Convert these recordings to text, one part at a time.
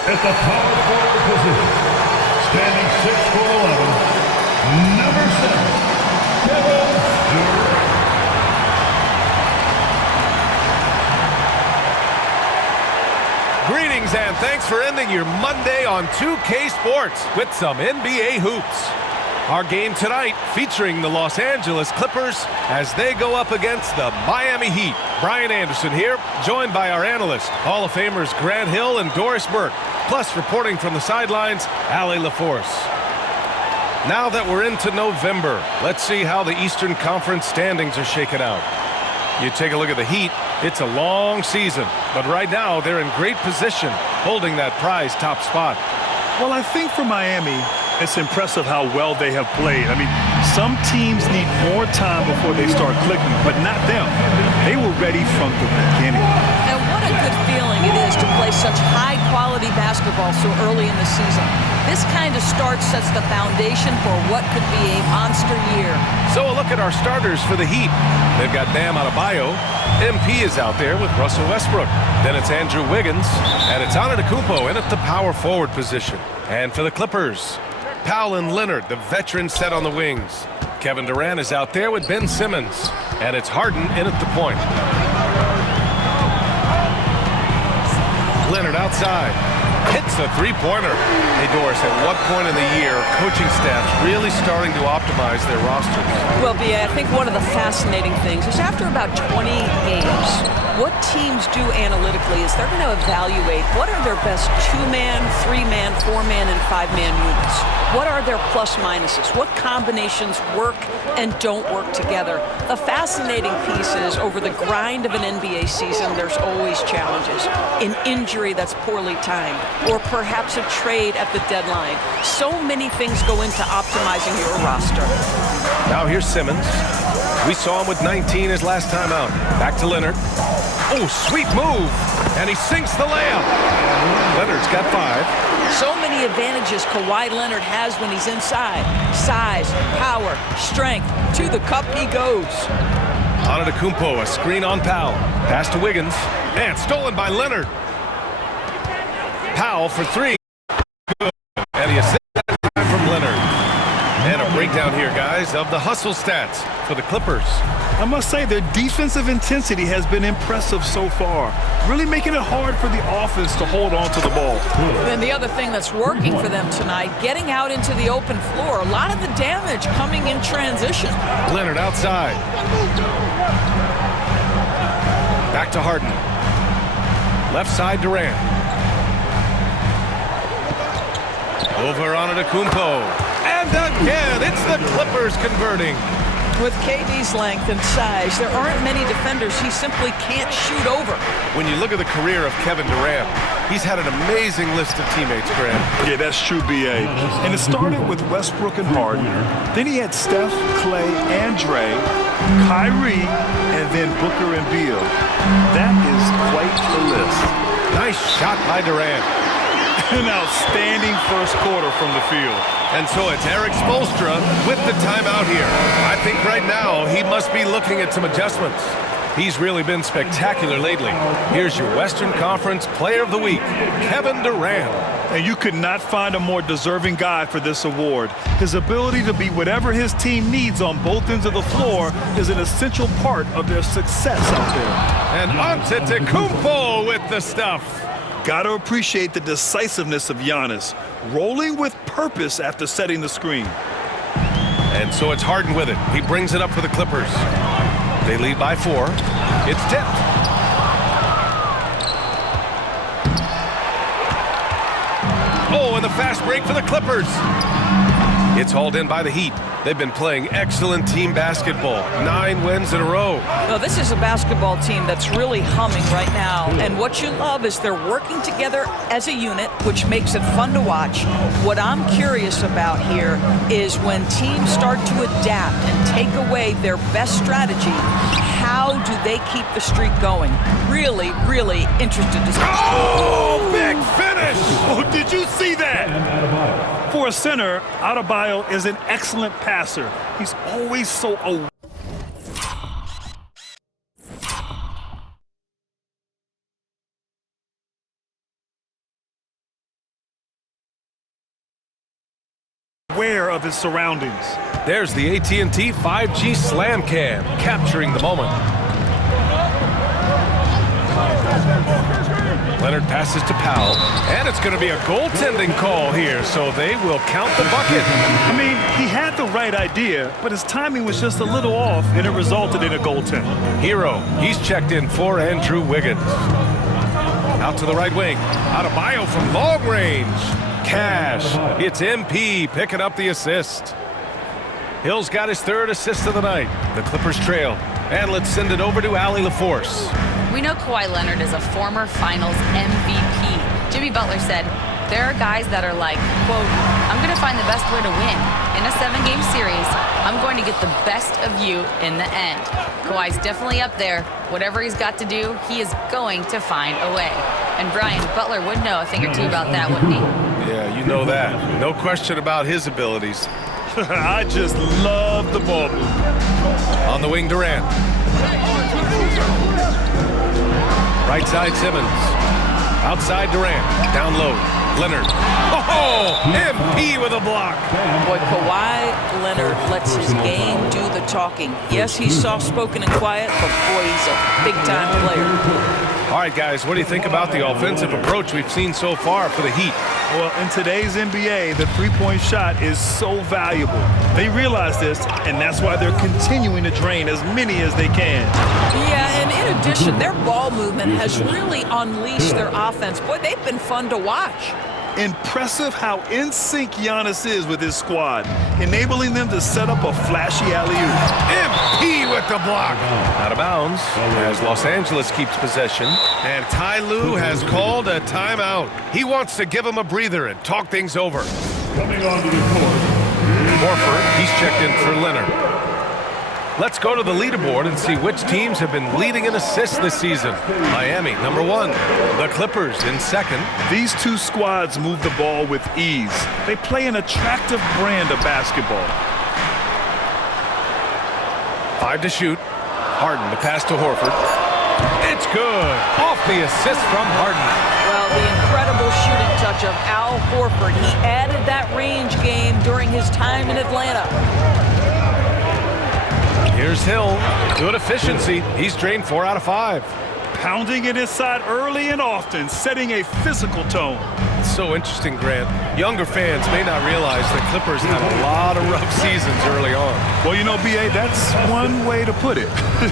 At the power forward position, standing 6'11", number 7, Kevin Durant. Greetings and thanks for ending your Monday on 2K Sports with some NBA hoops. Our game tonight featuring the Los Angeles Clippers as they go up against the Miami Heat. Brian Anderson here, joined by our analysts, Hall of Famers Grant Hill and Doris Burke, plus reporting from the sidelines, Allie LaForce. Now that we're into November, let's see how the Eastern Conference standings are shaken out. You take a look at the Heat, it's a long season, but right now they're in great position, holding that prize top spot. Well, I think for Miami, it's impressive how well they have played. I mean, some teams need more time before they start clicking, but not them. They were ready from the beginning. And what a good feeling it is to play such high-quality basketball so early in the season. This kind of start sets the foundation for what could be a monster year. So a look at our starters for the Heat. They've got Bam Adebayo. MP is out there with Russell Westbrook. Then it's Andrew Wiggins. And it's Antetokounmpo in at the power forward position. And for the Clippers, Powell and Leonard, the veterans, set on the wings. Kevin Durant is out there with Ben Simmons. And it's Harden in at the point. Leonard outside. Hits a three-pointer. Hey, Doris, at what point in the year are coaching staffs really starting to optimize their rosters? Well, B.A., I think one of the fascinating things is after about 20 games, what teams do analytically is they're going to evaluate what are their best two-man, three-man, four-man, and five-man units. What are their plus-minuses? What combinations work and don't work together? The fascinating piece is over the grind of an NBA season, there's always challenges. An injury that's poorly timed, or perhaps a trade at the deadline. So many things go into optimizing your roster. Now here's Simmons. We saw him with 19 his last time out. Back to Leonard. Oh, sweet move. And he sinks the layup. Leonard's got 5. So many advantages Kawhi Leonard has when he's inside. Size, power, strength. To the cup he goes. Antetokounmpo, a screen on Powell. Pass to Wiggins. And stolen by Leonard. Powell for 3. Good. And he assists that time from Leonard. And a breakdown here, guys, of the hustle stats for the Clippers. I must say their defensive intensity has been impressive so far, really making it hard for the offense to hold on to the ball. And the other thing that's working for them tonight, getting out into the open floor, a lot of the damage coming in transition. Leonard outside. Back to Harden. Left side Durant. Over Antetokounmpo. And again, it's the Clippers converting. With KD's length and size, there aren't many defenders he simply can't shoot over. When you look at the career of Kevin Durant, he's had an amazing list of teammates, Grant. Yeah, that's true, B.A. And it started with Westbrook and Harden. Then he had Steph, Clay, Andre, Kyrie, and then Booker and Beal. That is quite the list. Nice shot by Durant. An outstanding first quarter from the field. And so it's Eric Spoelstra with the timeout here. I think right now he must be looking at some adjustments. He's really been spectacular lately. Here's your Western Conference Player of the Week, Kevin Durant. And you could not find a more deserving guy for this award. His ability to be whatever his team needs on both ends of the floor is an essential part of their success out there. And Antetokounmpo with the stuff. Gotta appreciate the decisiveness of Giannis, rolling with purpose after setting the screen. And so it's Harden with it. He brings it up for the Clippers. They lead by 4. It's tipped. Oh, and the fast break for the Clippers. It's hauled in by the Heat. They've been playing excellent team basketball. 9 wins in a row. Well, this is a basketball team that's really humming right now. And what you love is they're working together as a unit, which makes it fun to watch. What I'm curious about here is when teams start to adapt and take away their best strategy, how do they keep the streak going? Really, really interested to see. Oh, big finish! Oh, did you see that? For a center, Adebayo is an excellent passer. He's always so aware. aware of his surroundings. There's the AT&T 5G Slam Cam, capturing the moment. Leonard passes to Powell, and it's going to be a goaltending call here, so they will count the bucket. I mean, he had the right idea, but his timing was just a little off, and it resulted in a goaltend. Hero, he's checked in for Andrew Wiggins. Out to the right wing. Adebayo from long range. Cash. It's MP picking up the assist. Hill's got his third assist of the night. The Clippers trail. And let's send it over to Allie LaForce. We know Kawhi Leonard is a former Finals MVP. Jimmy Butler said, there are guys that are like, quote, I'm going to find the best way to win. In a 7-game series, I'm going to get the best of you in the end. Kawhi's definitely up there. Whatever he's got to do, he is going to find a way. And Brian, Butler would know a thing or two about that, wouldn't he? Yeah, you know that. No question about his abilities. I just love the ball movement. On the wing, Durant. Right side, Simmons. Outside, Durant. Down low, Leonard. Oh, MP with a block. Boy, Kawhi Leonard lets his game do the talking. Yes, he's soft-spoken and quiet, but boy, he's a big-time player. All right, guys, what do you think about the offensive approach we've seen so far for the Heat? Well, in today's NBA, the three-point shot is so valuable. They realize this, and that's why they're continuing to drain as many as they can. Yeah, and in addition, their ball movement has really unleashed their offense. Boy, they've been fun to watch. Impressive how in sync Giannis is with his squad, enabling them to set up a flashy alley-oop. MP with the block. Out of bounds as Los Angeles keeps possession. And Ty Lue has called a timeout. He wants to give him a breather and talk things over. Coming onto the court. Horford, he's checked in for Leonard. Let's go to the leaderboard and see which teams have been leading in assists this season. Miami, number 1. The Clippers in second. These two squads move the ball with ease. They play an attractive brand of basketball. 5 to shoot. Harden, the pass to Horford. It's good. Off the assist from Harden. Well, the incredible shooting touch of Al Horford. He added that range game during his time in Atlanta. Here's Hill. Good efficiency. He's drained 4 out of 5. Pounding it inside early and often, setting a physical tone. It's so interesting, Grant. Younger fans may not realize the Clippers had a lot of rough seasons early on. Well, you know, B.A., that's one way to put it.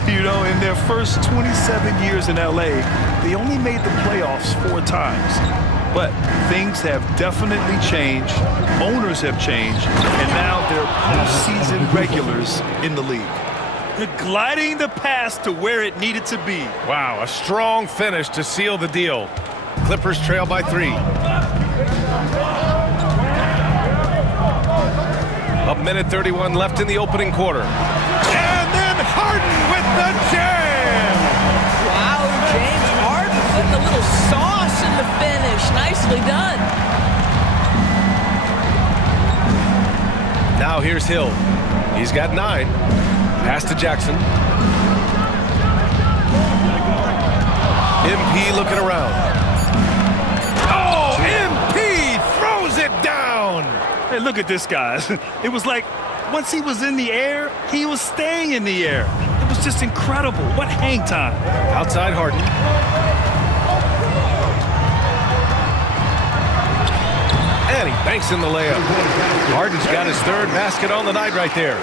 You know, in their first 27 years in L.A., they only made the playoffs 4 times. But things have definitely changed. Owners have changed. And now they're postseason regulars in the league. Gliding the pass to where it needed to be. Wow, a strong finish to seal the deal. Clippers trail by 3. A minute 31 left in the opening quarter. And then Harden with the jam! Wow, James Harden putting a little sauce in the finish. Nicely done. Now here's Hill. He's got 9. Pass to Jackson. MP looking around. Oh, MP throws it down. Hey, look at this, guys. It was like once he was in the air, he was staying in the air. It was just incredible. What hang time. Outside Harden. And he banks in the layup. Harden's got his 3rd basket on the night right there.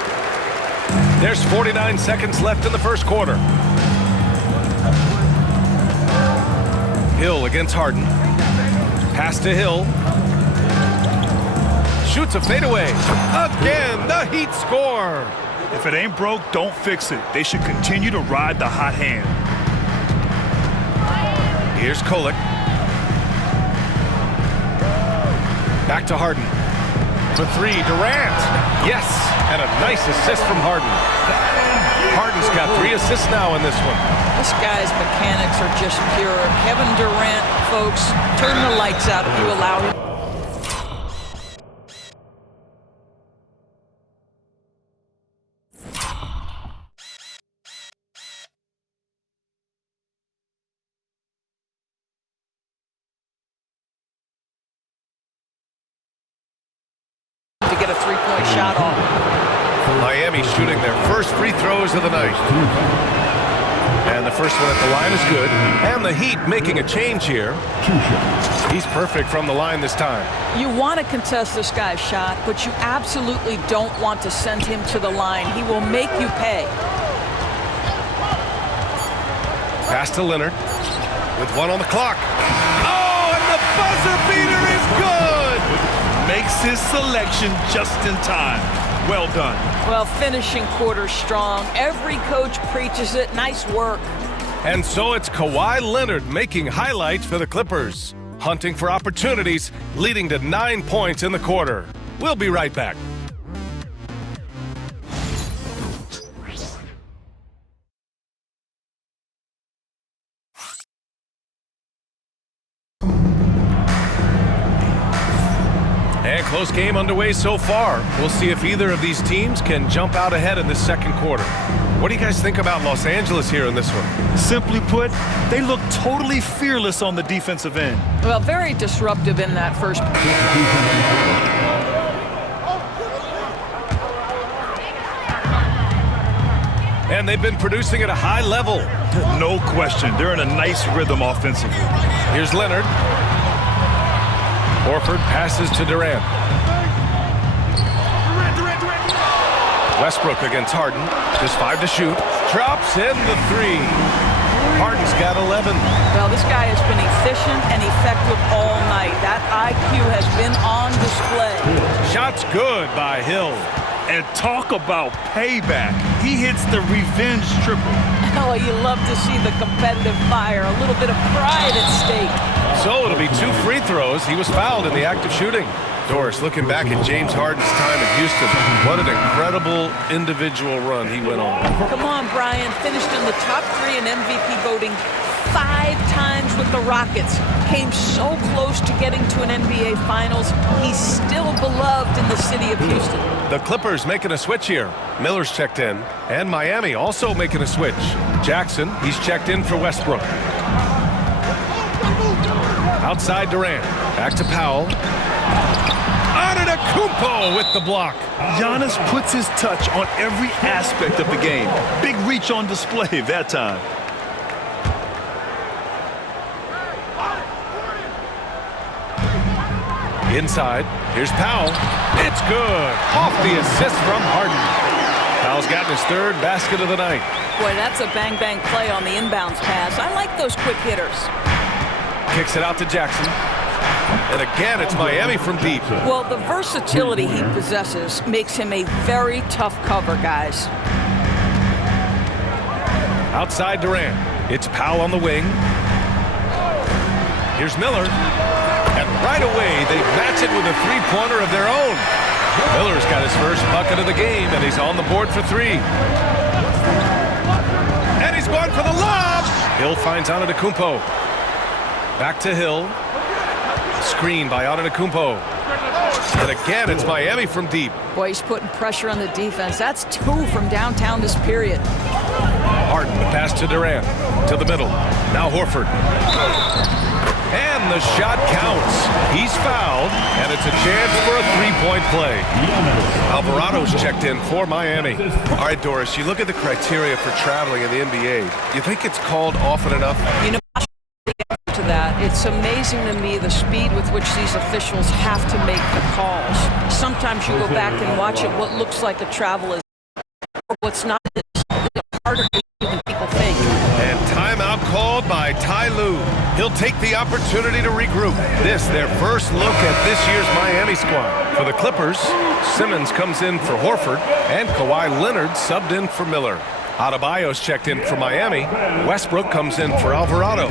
There's 49 seconds left in the first quarter. Hill against Harden. Pass to Hill. Shoots a fadeaway. Again, the Heat score. If it ain't broke, don't fix it. They should continue to ride the hot hand. Here's Kolek. Back to Harden. For 3, Durant. Yes, and a nice assist from Harden. Harden's got 3 assists now in this one. This guy's mechanics are just pure. Kevin Durant, folks, turn the lights out if you allow him. To get a 3 shot off. Miami shooting their first free throws of the night. And the first one at the line is good. And the Heat making a change here. He's perfect from the line this time. You want to contest this guy's shot, but you absolutely don't want to send him to the line. He will make you pay. Pass to Leonard with 1 on the clock. Oh, and the buzzer beater is good! Makes his selection just in time. Well done. Well, finishing quarter strong. Every coach preaches it. Nice work. And so it's Kawhi Leonard making highlights for the Clippers. Hunting for opportunities, leading to 9 points in the quarter. We'll be right back. And close game underway so far. We'll see if either of these teams can jump out ahead in the second quarter. What do you guys think about Los Angeles here in this one? Simply put, they look totally fearless on the defensive end. Well, very disruptive in that first. And they've been producing at a high level. No question. They're in a nice rhythm offensively. Here's Leonard. Horford passes to Durant. Westbrook against Harden. Just 5 to shoot. Drops in the 3. Harden's got 11. Well, this guy has been efficient and effective all night. That IQ has been on display. Shot's good by Hill. And talk about payback. He hits the revenge triple. Oh, you love to see the competitive fire. A little bit of pride at stake. So it'll be 2 free throws. He was fouled in the act of shooting. Doris, looking back at James Harden's time in Houston, what an incredible individual run he went on. Come on, Brian. Finished in the top 3 in MVP voting 5 times with the Rockets. Came so close to getting to an NBA Finals. He's still beloved in the city of Houston. The Clippers making a switch here. Miller's checked in. And Miami also making a switch. Jackson, he's checked in for Westbrook. Outside Durant. Back to Powell. Antetokounmpo with the block. Giannis puts his touch on every aspect of the game. Big reach on display that time. Inside. Here's Powell. It's good. Off the assist from Harden. Powell's gotten his 3rd basket of the night. Boy, that's a bang-bang play on the inbounds pass. I like those quick hitters. Kicks it out to Jackson. And again, it's Miami from deep. Well, the versatility he possesses makes him a very tough cover, guys. Outside Durant. It's Powell on the wing. Here's Miller. And right away, they match it with a 3-pointer of their own. Miller's got his first bucket of the game, and he's on the board for 3. And he's going for the lob. Hill finds Antetokounmpo. Back to Hill. Screen by Antetokounmpo. And again, it's Miami from deep. Boy, he's putting pressure on the defense. That's 2 from downtown this period. Harden, the pass to Durant. To the middle. Now Horford. And the shot counts. He's fouled, and it's a chance for a 3-point play. Alvarado's checked in for Miami. All right, Doris, you look at the criteria for traveling in the NBA. You think it's called often enough? You know, to that, it's amazing to me the speed with which these officials have to make the calls. Sometimes you go back and watch it, what looks like a travel is what's not. It's harder than people think. And timeout called by Ty Lue. He'll take the opportunity to regroup. This, their first look at this year's Miami squad. For the Clippers, Simmons comes in for Horford, and Kawhi Leonard subbed in for Miller. Adebayo's checked in for Miami. Westbrook comes in for Alvarado.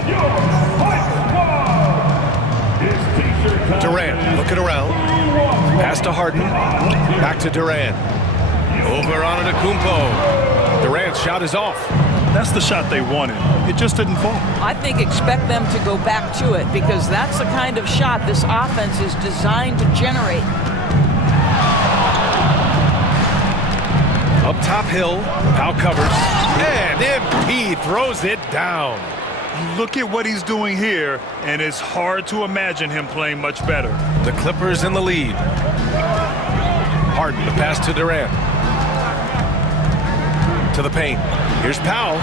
Durant looking around. Pass to Harden. Back to Durant. Over on Antetokounmpo. Durant's shot is off. That's the shot they wanted. It just didn't fall. I think expect them to go back to it because that's the kind of shot this offense is designed to generate. Up top Hill. Powell covers. And MP throws it down. Look at what he's doing here, and it's hard to imagine him playing much better. The Clippers in the lead. Harden, the pass to Durant. To the paint. Here's Powell.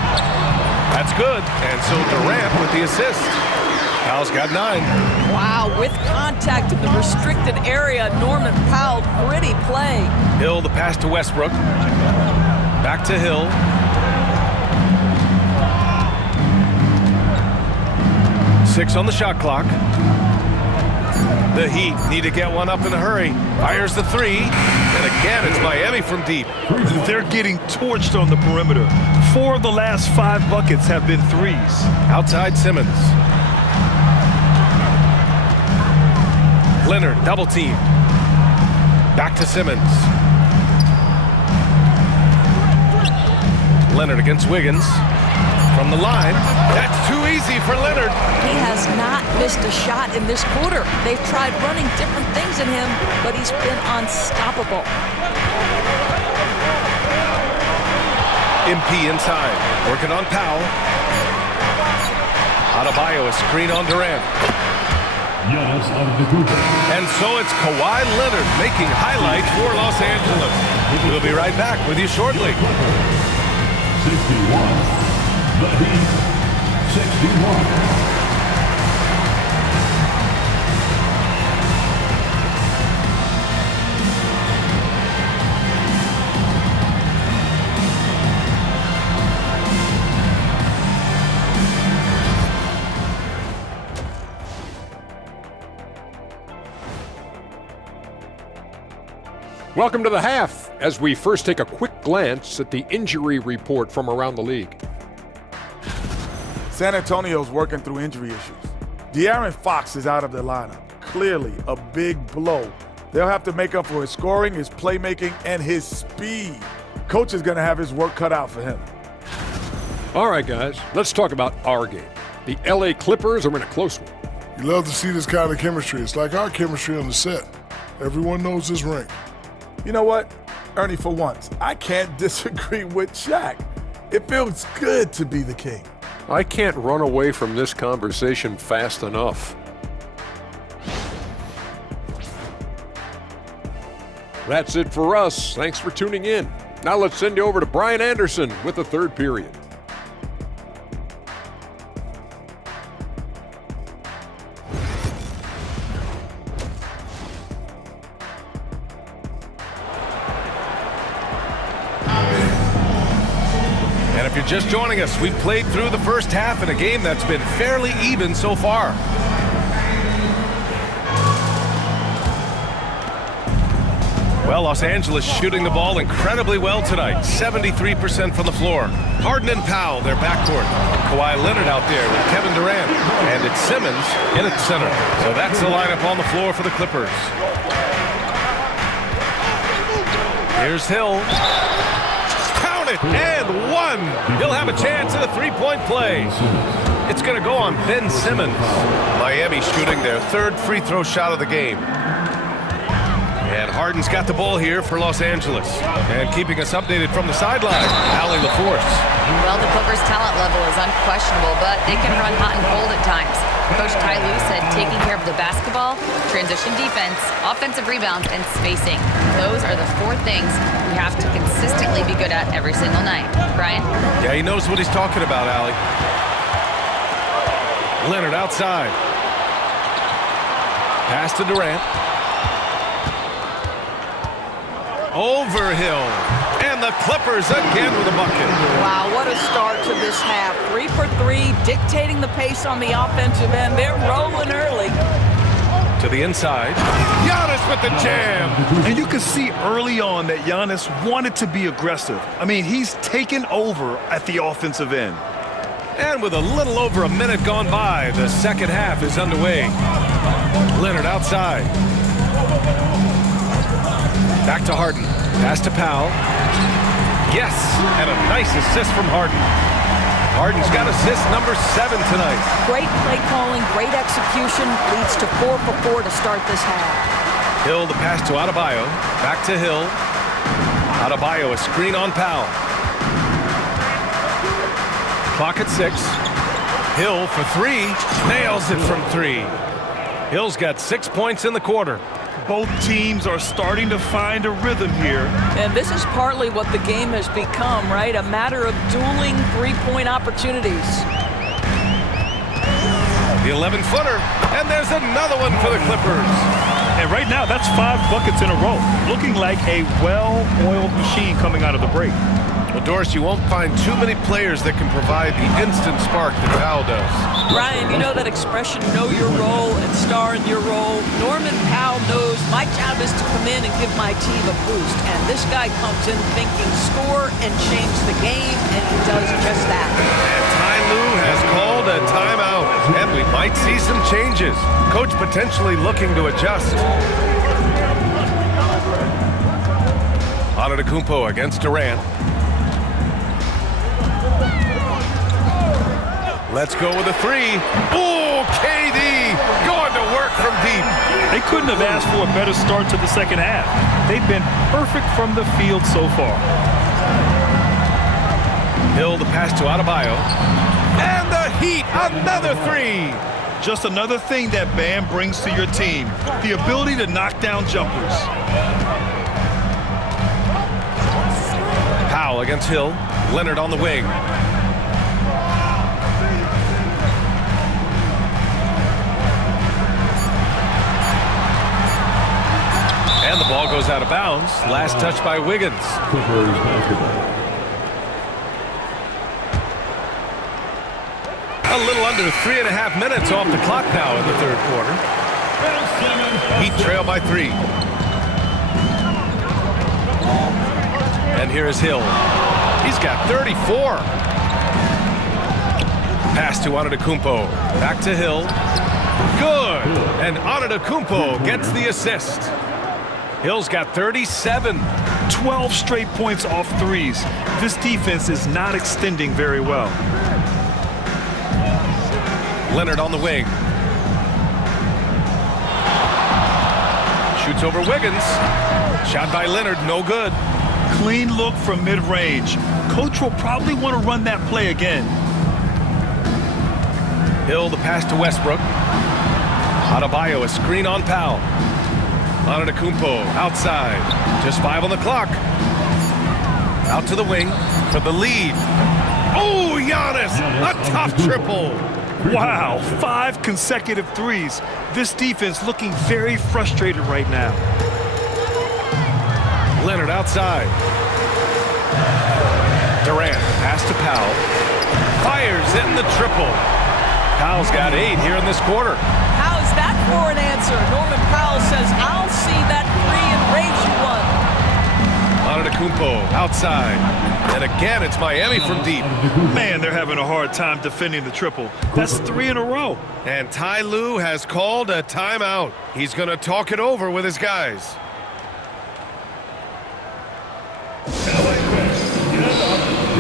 That's good. And so Durant with the assist. Powell's got 9. Wow, with contact in the restricted area, Norman Powell, gritty play. Hill, the pass to Westbrook. Back to Hill. Six on the shot clock. The Heat need to get one up in a hurry. Fires the 3. And again, it's Miami from deep. They're getting torched on the perimeter. 4 of the last 5 buckets have been threes. Outside Simmons. Leonard, double team. Back to Simmons. Leonard against Wiggins. From the line. That's too easy for Leonard. He has not missed a shot in this quarter. They've tried running different things in him, but he's been unstoppable. MP inside. Working on Powell. Adebayo, a screen on Durant. And so it's Kawhi Leonard making highlights for Los Angeles. We'll be right back with you shortly. 61. The Heat, 61. Welcome to the half, as we first take a quick glance at the injury report from around the league. San Antonio's working through injury issues. De'Aaron Fox is out of the lineup. Clearly a big blow. They'll have to make up for his scoring, his playmaking, and his speed. Coach is going to have his work cut out for him. All right, guys, let's talk about our game. The LA Clippers are in a close one. You love to see this kind of chemistry. It's like our chemistry on the set. Everyone knows this ring. You know what, Ernie, for once, I can't disagree with Shaq. It feels good to be the king. I can't run away from this conversation fast enough. That's it for us. Thanks for tuning in. Now let's send you over to Brian Anderson with the third period. And if you're just joining us, we've played through the first half in a game that's been fairly even so far. Well, Los Angeles shooting the ball incredibly well tonight. 73% from the floor. Harden and Powell, their backcourt. Kawhi Leonard out there with Kevin Durant. And it's Simmons in at center. So that's the lineup on the floor for the Clippers. Here's Hill. And one. He'll have a chance at a three-point play. It's going to go on Ben Simmons. Miami shooting their third free throw shot of the game. And Harden's got the ball here for Los Angeles. And keeping us updated from the sideline, Allie LaForce. Well, the Clippers' talent level is unquestionable, but they can run hot and cold at times. Coach Ty Lue said taking care of the basketball, transition defense, offensive rebounds, and spacing. Those are the four things we have to consistently be good at every single night. Brian? Yeah, he knows what he's talking about, Allie. Leonard outside. Pass to Durant. Over Hill. And the Clippers again with a bucket. Wow, what a start to this half. 3 for 3, dictating the pace on the offensive end. They're rolling early. To the inside. Giannis with the jam. And you could see early on that Giannis wanted to be aggressive. I mean, he's taken over at the offensive end. And with a little over a minute gone by, the second half is underway. Leonard outside. Back to Harden. Pass to Powell. Yes, and a nice assist from Harden. Harden's got assist number 7 tonight. Great play calling, great execution, leads to 4 for 4 to start this half. Hill, the pass to Adebayo. Back to Hill. Adebayo, a screen on Powell. Clock at 6. Hill for 3. Nails it from 3. Hill's got 6 points in the quarter. Both teams are starting to find a rhythm here. And this is partly what the game has become, right? A matter of dueling three-point opportunities. The 11-footer, and there's another one for the Clippers. And right now, that's 5 buckets in a row. Looking like a well-oiled machine coming out of the break. Well, Doris, you won't find too many players that can provide the instant spark that Powell does. Ryan, you know that expression, know your role and star in your role? Norman Powell knows my job is to come in and give my team a boost. And this guy comes in thinking score and change the game, and he does just that. And Ty Lue has called a timeout, and we might see some changes. Coach potentially looking to adjust. Antetokounmpo against Durant. Let's go with a 3. Oh, KD going to work from deep. They couldn't have asked for a better start to the second half. They've been perfect from the field so far. Hill, the pass to Adebayo. And the Heat, another 3. Just another thing that Bam brings to your team, the ability to knock down jumpers. Powell against Hill. Leonard on the wing. And the ball goes out of bounds. Last touch by Wiggins. A little under 3.5 minutes off the clock now in the third quarter. Heat trail by 3. And here is Hill. He's got 34. Pass to Antetokounmpo. Back to Hill. Good. And Antetokounmpo gets the assist. Hill's got 37. 12 straight points off threes. This defense is not extending very well. Leonard on the wing. Shoots over Wiggins. Shot by Leonard, no good. Clean look from mid-range. Coach will probably want to run that play again. Hill, the pass to Westbrook. Adebayo, a screen on Powell. Antetokounmpo outside. Just 5 on the clock. Out to the wing for the lead. Oh, Giannis, a tough triple. Wow, 5 consecutive threes. This defense looking very frustrated right now. Leonard outside. Durant, pass to Powell. Fires in the triple. Powell's got 8 here in this quarter. How's that for an answer? Norman Powell says, I'll see that 3 and raise you one. Antetokounmpo outside. And again, it's Miami from deep. Man, they're having a hard time defending the triple. That's 3 in a row. And Ty Lue has called a timeout. He's going to talk it over with his guys.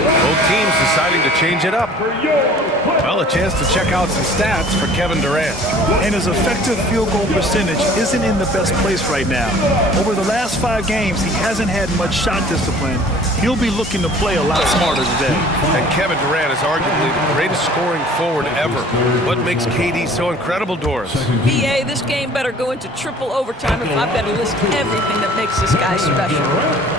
Both teams deciding to change it up. Well, a chance to check out some stats for Kevin Durant. And his effective field goal percentage isn't in the best place right now. Over the last 5 games, he hasn't had much shot discipline. He'll be looking to play a lot smarter today. And Kevin Durant is arguably the greatest scoring forward ever. What makes KD so incredible, Doris? BA, this game better go into triple overtime if I better list everything that makes this guy special.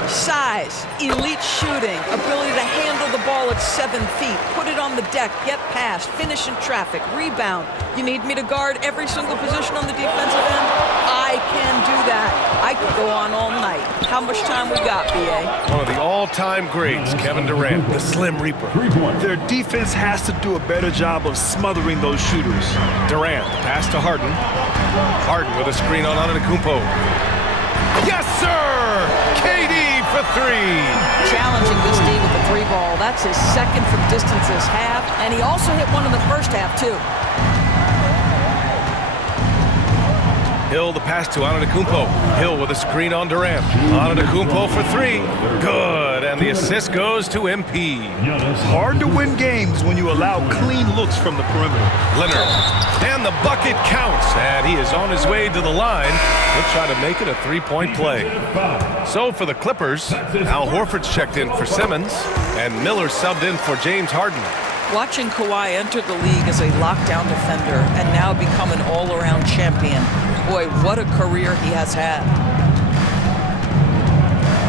Size, elite shooting, ability to handle the ball at 7 feet, put it on the deck, get past, finish in traffic, rebound. You need me to guard every single position on the defensive end? I can do that. I could go on all night. How much time we got, BA? One of the all-time greats, Kevin Durant, the Slim Reaper. Their defense has to do a better job of smothering those shooters. Durant, pass to Harden. Harden with a screen on Antetokounmpo. Yes, sir! KD for 3. Challenging this D with the 3 ball. That's his second from distance this half, and he also hit one in the first half, too. Hill, the pass to Antetokounmpo. Hill with a screen on Durant. Antetokounmpo for 3. Good, and the assist goes to MP. Hard to win games when you allow clean looks from the perimeter. Leonard, and the bucket counts, and he is on his way to the line. He'll try to make it a 3-point play. So for the Clippers, Al Horford's checked in for Simmons, and Miller subbed in for James Harden. Watching Kawhi enter the league as a lockdown defender and now become an all-around champion, Boy, what a career he has had.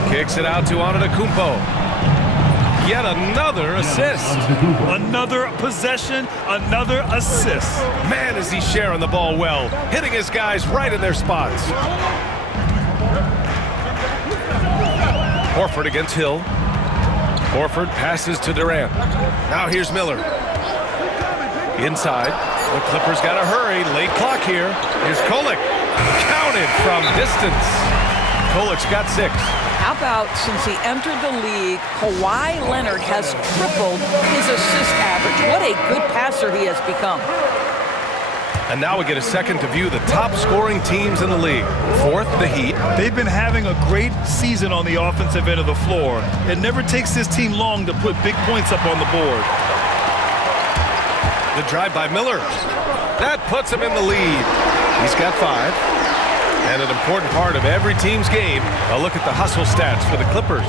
Kicks it out to Antetokounmpo. Yet another assist. Another possession, another assist. Man, is he sharing the ball well, hitting his guys right in their spots. Horford against Hill. Horford passes to Durant. Now here's Miller. Inside. The Clippers got to hurry. Late clock here. Here's Kolek. Counted from distance. Kolek's got 6. How about since he entered the league, Kawhi Leonard has tripled his assist average. What a good passer he has become. And now we get a second to view the top scoring teams in the league. Fourth, the Heat. They've been having a great season on the offensive end of the floor. It never takes this team long to put big points up on the board. The drive by Miller. That puts him in the lead. He's got 5. And an important part of every team's game, a look at the hustle stats for the Clippers.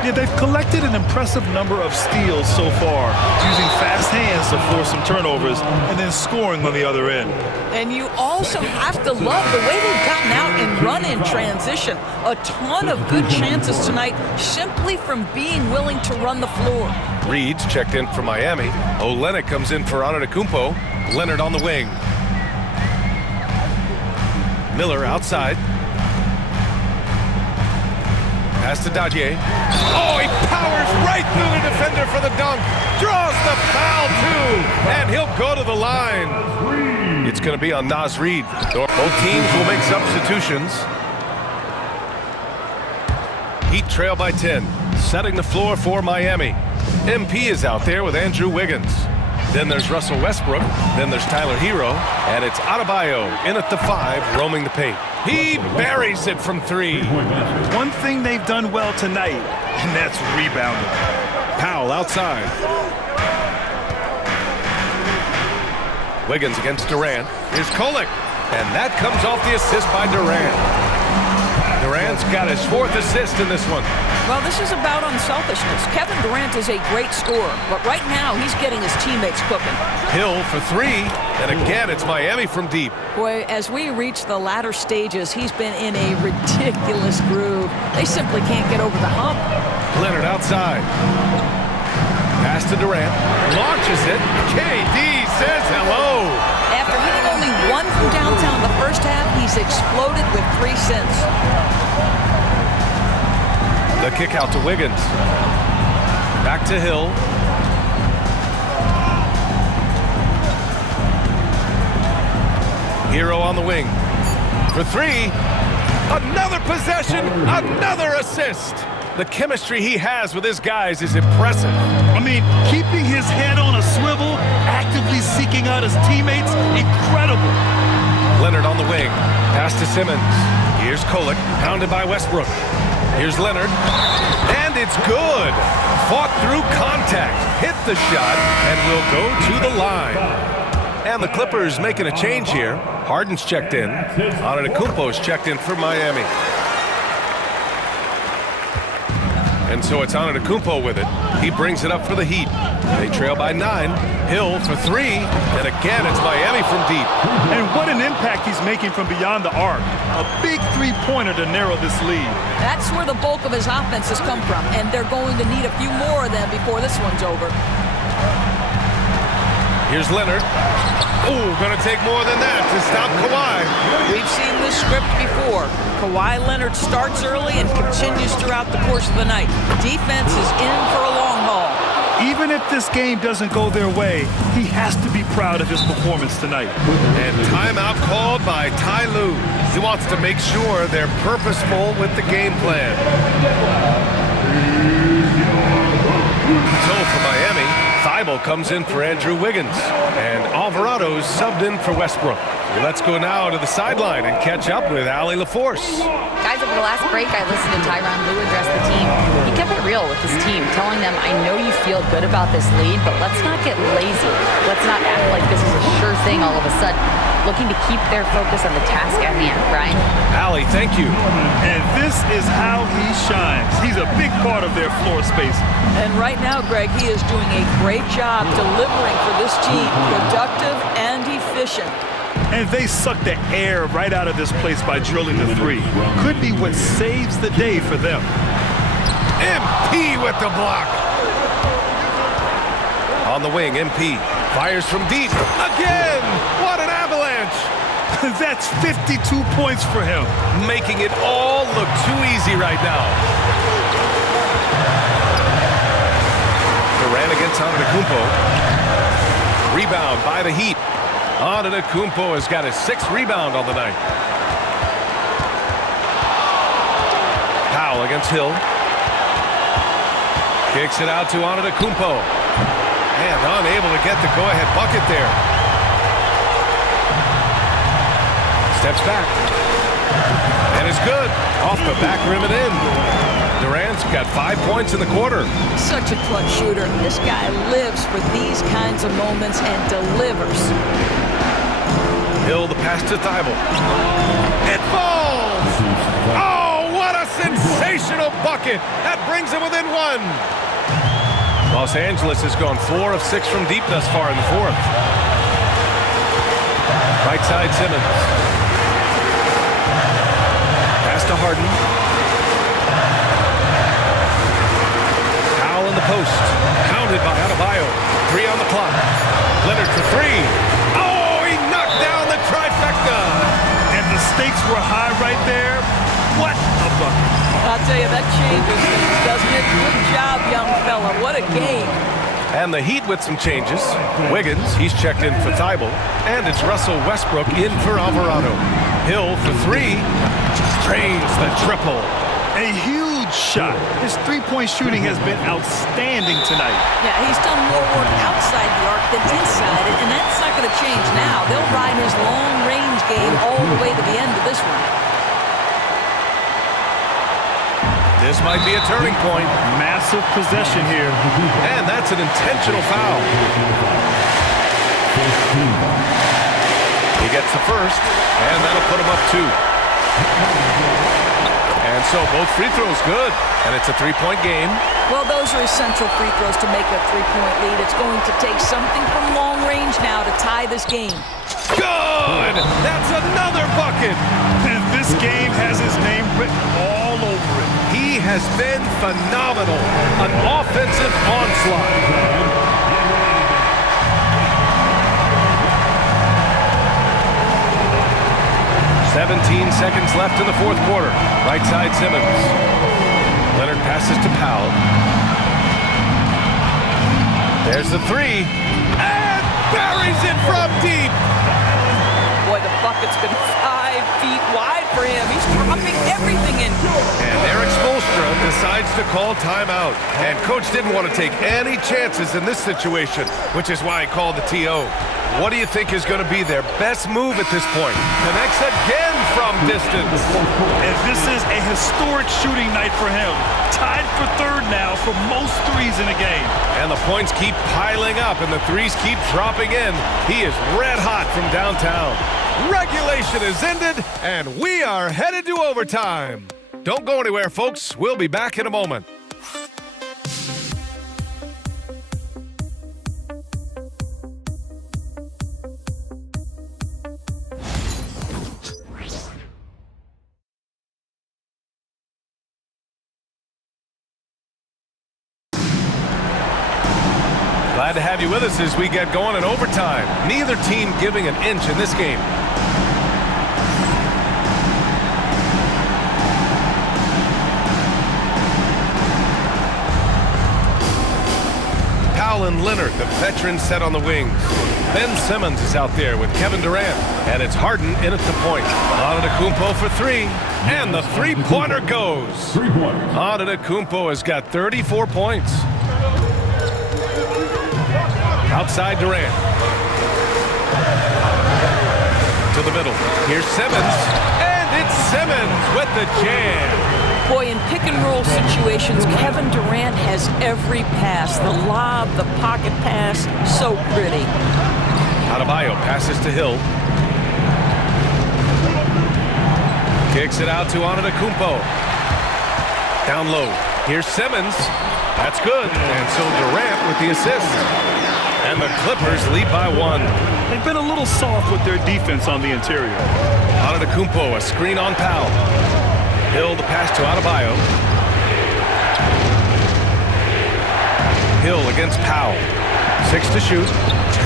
Yeah, they've collected an impressive number of steals so far, using fast hands to force some turnovers and then scoring on the other end. And you also have to love the way they've gotten out and run in transition. A ton of good chances tonight simply from being willing to run the floor. Reed's checked in for Miami. Olynyk comes in for Antetokounmpo. Leonard on the wing. Miller outside. Pass to Dajier. Oh, he powers right through the defender for the dunk. Draws the foul, too. And he'll go to the line. It's going to be on Naz Reid. Both teams will make substitutions. Heat trail by 10. Setting the floor for Miami. MP is out there with Andrew Wiggins. Then there's Russell Westbrook. Then there's Tyler Hero. And it's Adebayo in at the 5, roaming the paint. He buries it from 3. One thing they've done well tonight, and that's rebounding. Powell outside. Wiggins against Durant. Here's Kolek. And that comes off the assist by Durant. Durant's got his 4th assist in this one. Well, this is about unselfishness. Kevin Durant is a great scorer, but right now he's getting his teammates cooking. Hill for 3, and again it's Miami from deep. Boy, as we reach the latter stages, he's been in a ridiculous groove. They simply can't get over the hump. Leonard outside. Pass to Durant. Launches it. KD says hello. After hitting only 1 from downtown the first half, he's exploded with 3 since. The kick out to Wiggins. Back to Hill. Hero on the wing. For 3. Another possession. Another assist. The chemistry he has with his guys is impressive. I mean, keeping his head on a swivel, actively seeking out his teammates, incredible. Leonard on the wing. Pass to Simmons. Here's Kolek, pounded by Westbrook. Here's Leonard. And it's good. Fought through contact. Hit the shot and will go to the line. And the Clippers making a change here. Harden's checked in. Antetokounmpo's checked in for Miami. And so it's Antetokounmpo with it. He brings it up for the Heat. They trail by 9. Hill for 3. And again, it's Miami from deep. And what an impact he's making from beyond the arc. A big three-pointer to narrow this lead. That's where the bulk of his offense has come from, and they're going to need a few more of them before this one's over. Here's Leonard. Oh, gonna take more than that to stop Kawhi. We've seen this script before. Kawhi Leonard starts early and continues throughout the course of the night. Defense is in for a long haul. Even if this game doesn't go their way, he has to be proud of his performance tonight. And timeout called by Ty Lue. He wants to make sure they're purposeful with the game plan. So for Miami, Thibault comes in for Andrew Wiggins. And Alvarado's subbed in for Westbrook. Let's go now to the sideline and catch up with Allie LaForce. Guys, over the last break, I listened to Tyronn Lue address the team. He kept it real with his team, telling them, I know you feel good about this lead, but let's not get lazy. Let's not act like this is a sure thing all of a sudden. Looking to keep their focus on the task at hand, Brian. Allie, thank you. And this is how he shines. He's a big part of their floor space. And right now, Greg, he is doing a great job delivering for this team, productive and efficient. And they suck the air right out of this place by drilling the three. Could be what saves the day for them. MP with the block. On the wing, MP fires from deep. Again! What an avalanche! That's 52 points for him. Making it all look too easy right now. Durant against Antetokounmpo. Rebound by the Heat. Antetokounmpo has got his 6th rebound on the night. Powell against Hill. Kicks it out to Antetokounmpo. And unable to get the go-ahead bucket there. Steps back. And it's good. Off the back rim and in. Durant's got 5 points in the quarter. Such a clutch shooter. This guy lives for these kinds of moments and delivers. Hill the pass to Thibault. It falls! Oh, what a sensational bucket! That brings him within 1. Los Angeles has gone 4 of 6 from deep thus far in the 4th. Right side Simmons. Pass to Harden. Powell in the post. Pounded by Adebayo. 3 on the clock. Leonard for 3. Oh, he knocked down the trifecta. And the stakes were high right there. What a bucket. I'll tell you, that changes things, doesn't it? Good job, young fella. What a game. And the Heat with some changes. Wiggins, he's checked in for Thibault. And it's Russell Westbrook in for Alvarado. Hill for 3. Drains the triple. A huge shot. His three-point shooting has been outstanding tonight. Yeah, he's done more work outside the arc than inside it, and that's not going to change now. They'll ride his long-range game all the way to the end of this one. This might be a turning point. Massive possession here. And that's an intentional foul. He gets the first, and that'll put him up 2. And so both free throws good, and it's a 3-point game. Well, those are essential free throws to make a 3-point lead. It's going to take something from long range now to tie this game. Good! That's another bucket! And this game has his name written all over it. He has been phenomenal. An offensive onslaught. 17 seconds left in the 4th quarter. Right side Simmons. Leonard passes to Powell. There's the 3. And buries it from deep. Boy, the bucket's been 5 feet wide for him. He's dropping everything in. And Eric Spoelstra decides to call timeout. And coach didn't want to take any chances in this situation, which is why he called the TO. What do you think is going to be their best move at this point? Connects again from distance. And this is a historic shooting night for him. Tied for 3rd now for most threes in a game. And the points keep piling up and the threes keep dropping in. He is red hot from downtown. Regulation is ended and we are headed to overtime. Don't go anywhere, folks. We'll be back in a moment. Glad to have you with us as we get going in overtime. Neither team giving an inch in this game. Powell and Leonard, the veterans, set on the wings. Ben Simmons is out there with Kevin Durant. And it's Harden in at the point. Antetokounmpo for 3. And the three-pointer goes. Antetokounmpo has got 34 points. Outside Durant. To the middle. Here's Simmons. And it's Simmons with the jam. Boy, in pick-and-roll situations, Kevin Durant has every pass. The lob, the pocket pass, so pretty. Adebayo passes to Hill. Kicks it out to Antetokounmpo. Down low. Here's Simmons. That's good. And so Durant with the assist. And the Clippers lead by 1. They've been a little soft with their defense on the interior. Antetokounmpo, a screen on Powell. Hill, the pass to Adebayo. Hill against Powell. 6 to shoot.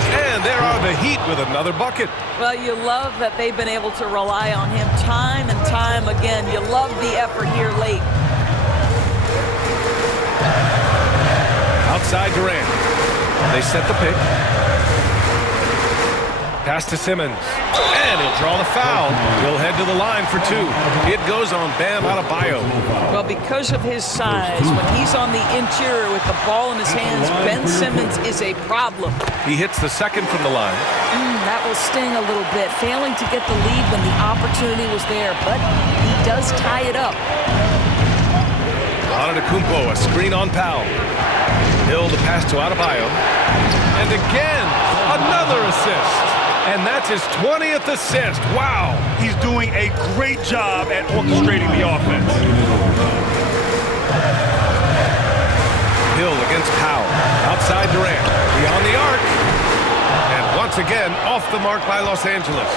And there are the Heat with another bucket. Well, you love that they've been able to rely on him time and time again. You love the effort here late. Outside Durant. They set the pick. Pass to Simmons. And he'll draw the foul. He'll head to the line for 2. It goes on Bam Adebayo. Well, because of his size, when he's on the interior with the ball in his hands, Ben Simmons is a problem. He hits the second from the line. That will sting a little bit, failing to get the lead when the opportunity was there, but he does tie it up. Antetokounmpo, a screen on Powell. Hill, the pass to Adebayo. And again, another assist. And that's his 20th assist. Wow. He's doing a great job at orchestrating the offense. Hill against Powell. Outside Durant. Beyond the arc. And once again, off the mark by Los Angeles.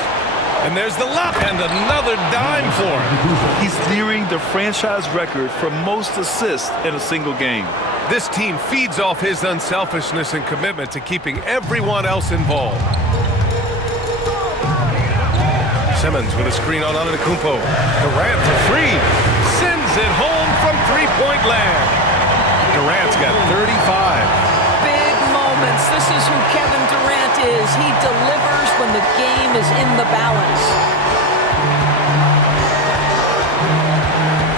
And there's the lob. And another dime for him. He's nearing the franchise record for most assists in a single game. This team feeds off his unselfishness and commitment to keeping everyone else involved. Simmons with a screen on Antetokounmpo. Durant for 3. Sends it home from three-point land. Durant's got 35. Big moments. This is who Kevin Durant is. He delivers when the game is in the balance.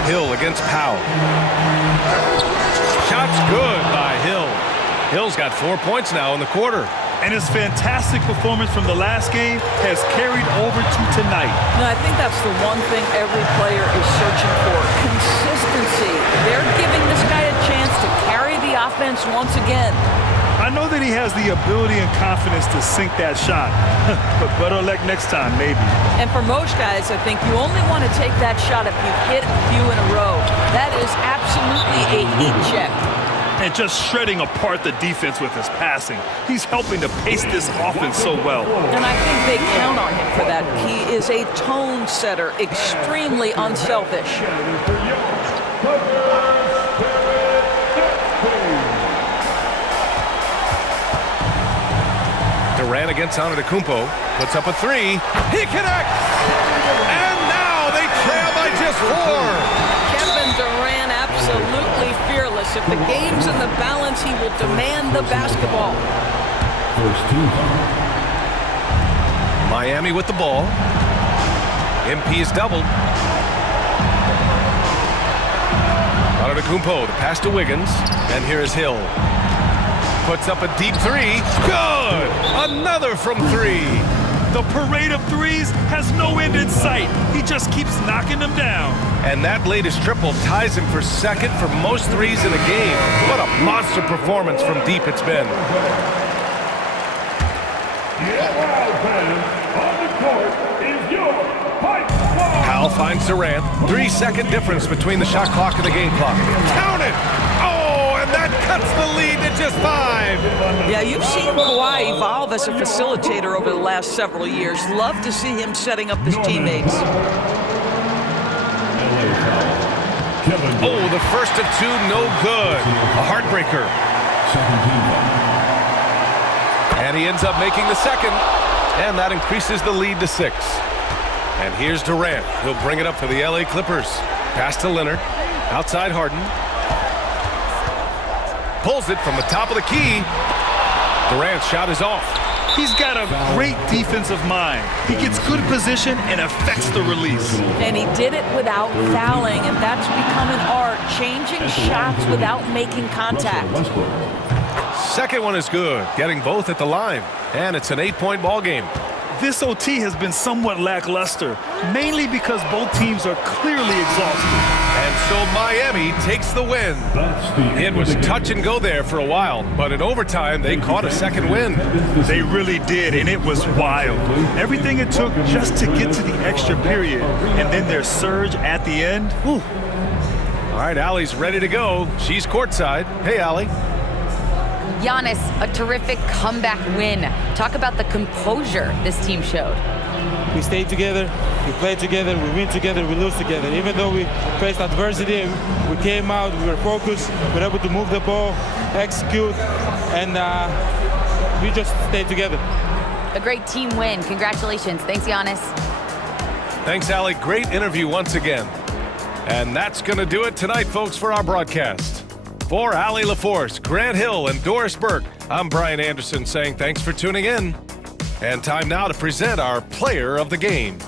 Hill against Powell. Shot's good by Hill. Hill's got 4 points now in the quarter. And his fantastic performance from the last game has carried over to tonight. No, I think that's the one thing every player is searching for. Consistency. They're giving this guy a chance to carry the offense once again. I know that he has the ability and confidence to sink that shot. But better luck next time, maybe. And for most guys, I think you only want to take that shot if you've hit a few in a row. That is absolutely a heat check. And just shredding apart the defense with his passing. He's helping to pace this offense so well. And I think they count on him for that. He is a tone setter, extremely unselfish. Durant against Antetokounmpo. Puts up a 3. He connects! And now they trail by just 4. Kevin Durant absolutely fearless. If the game's in the balance, he will demand the basketball. Miami with the ball. MP is doubled. Antetokounmpo, the pass to Wiggins. And here is Hill. Puts up a deep 3. Good! Another from 3. The parade of threes has no end in sight. He just keeps knocking them down. And that latest triple ties him for second for most threes in a game. What a monster performance from deep it's been. Powell finds Durant. 3-second difference between the shot clock and the game clock. Count it! Oh, and that cuts the lead to just 5. Yeah, you've seen Kawhi evolve as a facilitator over the last several years. Love to see him setting up his teammates. Oh, the first of 2, no good. A heartbreaker. And he ends up making the second. And that increases the lead to 6. And here's Durant. He'll bring it up for the LA Clippers. Pass to Leonard. Outside Harden. Pulls it from the top of the key. Durant's shot is off. He's got a great defensive mind. He gets good position and affects the release. And he did it without fouling, and that's become an art, changing shots without making contact. Second one is good, getting both at the line. And it's an 8-point ball game. This OT has been somewhat lackluster, mainly because both teams are clearly exhausted. And so Miami takes the win. It was touch and go there for a while, but in overtime, they caught a second win. They really did, and it was wild. Everything it took just to get to the extra period, and then their surge at the end. Whew. All right, Allie's ready to go. She's courtside. Hey, Allie. Giannis, a terrific comeback win. Talk about the composure this team showed. We stayed together, we played together, we win together, we lose together. Even though we faced adversity, we came out, we were focused, we were able to move the ball, execute, and we just stayed together. A great team win. Congratulations. Thanks, Giannis. Thanks, Allie. Great interview once again. And that's going to do it tonight, folks, for our broadcast. For Allie LaForce, Grant Hill, and Doris Burke, I'm Brian Anderson saying thanks for tuning in. And time now to present our player of the game.